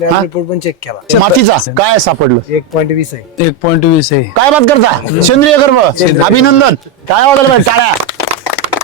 Report पण check केला. मातीचा काय सापडलं? 1.20 आहे. 1.20 आहे. काय बात करता? सेंद्रिय गर्भ, अभिनंदन. काय वाजलं पाहिजे टाळ्या.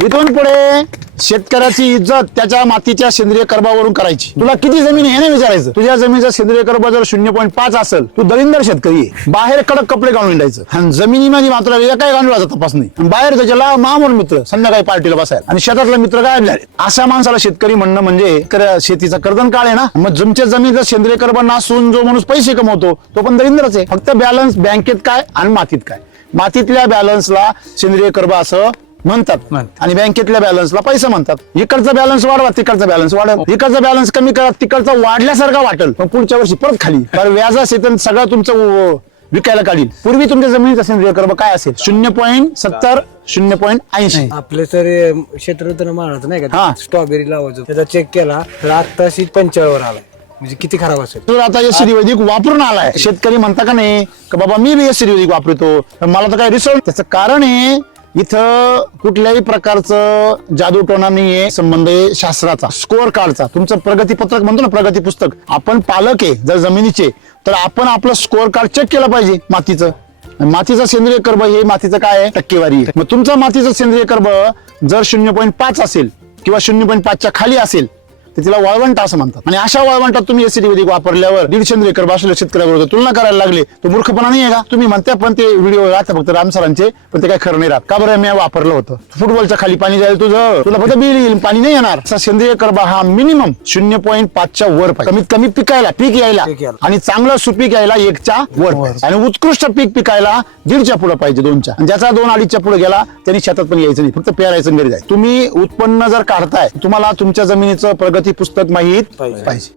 इथून पुढे शेतकऱ्याची इज्जत त्याच्या मातीच्या सेंद्रिय कर्बावरून करायची. तुला किती जमीन आहे हे नाही विचारायचं. तुझ्या जमिनीचा सेंद्रिय कर्ब जर 0.5 असेल, तू दलिंदर शेतकरी आहे. बाहेर कडक कपडे घालून हिंडायचं आणि जमिनीमध्ये मात्र एकाही गांडुळाचा तपास नाही. बाहेर त्याच्याला महामोर मित्र संध्याकाळी पार्टीला बसायला आणि शेतातला मित्र गायब झाले. अशा माणसाला शेतकरी म्हणणं म्हणजे शेतीचा कर्दन काळ आहे ना. मग तुमच्या जमिनीचा सेंद्रिय कर्ब नासून जो माणूस पैसे कमवतो तो पण दलिंदरच आहे. फक्त बॅलन्स बँकेत काय आणि मातीत काय. मातीतल्या बॅलन्सला सेंद्रिय कर्ब असं म्हणतात आणि बँकेतल्या बॅलन्सला पैसा म्हणतात. इकडचा बॅलन्स वाढवा, तिकडचा बॅलन्स वाढेल. इकडचा बॅलन्स कमी करा, तिकडचा वाढल्यासारखा वाटेल. पण पुढच्या वर्षी परत खाली. तर व्याजा शेतन सगळं तुमचं विकायला काढील. पूर्वी तुमच्या जमिनीचा सेंद्रिय कर्ब काय असेल? 0.70, 0.80. आपले तर क्षेत्र तर माळाचं नाही हा. का, स्ट्रॉबेरी लावायचं. त्याचा चेक केला तर आत्ताशी 45 वर आलाय. म्हणजे किती खराब असेल. तर आता एससी वैदिक वापरून आलाय. शेतकरी म्हणता का नाही का बाबा मी एससी वैदिक वापरतो, पण मला तर काय रिसल्ट. त्याचं कारण आहे इथं कुठल्याही प्रकारचं जादूटोणा नाहीये. संबंध आहे शास्त्राचा, स्कोअर कार्डचा. तुमचं प्रगतीपत्रक म्हणतो ना, प्रगती पुस्तक. आपण पालक आहे जर जमिनीचे, तर आपण आपलं स्कोअर कार्ड चेक केलं पाहिजे मातीचं. मातीचा सेंद्रिय कर्ब हे मातीचं काय आहे? टक्केवारी आहे. मग तुमचा मातीचा सेंद्रिय कर्ब जर 0.5 असेल किंवा 0.5च्या खाली असेल तर तिला वाळवंट असं म्हणतात. आणि अशा वाळवंटात तुम्ही एसिडी वैदिक वापरल्यावर 1.5 सेंद्रिय कर्ब असलेल्या शेतकऱ्याबरोबर तुलना करायला लागले, तो मूर्खपणा नाही आहे का? तुम्ही म्हणता पण ते व्हिडिओ राहतात फक्त राम सरांचे, पण ते काय खरं नाही राहत. का बरं? मी वापरलं होतं. फुटबॉलच्या खाली पाणी जाईल तुझं, तुला फक्त बिल येईल, पाणी नाही येणार. असा सेंद्रिय कर्ब हा मिनिमम 0.5च्या वर पाहिजे. कमीत कमी पिकायला, पीक यायला आणि चांगलं सुपीक यायला 1च्या वर पाहिजे. आणि उत्कृष्ट पीक पिकायला 1.5च्या पुढे पाहिजे, 2च्या. आणि ज्याचा 2 2.5च्या पुढे गेला त्यांनी शेतात पण यायचं नाही, फक्त पेरायचं घरी जायचं. तुम्ही उत्पन्न जर काढताय, तुम्हाला तुमच्या जमिनीचं प्रगती पुस्तक माहित पाहिजे.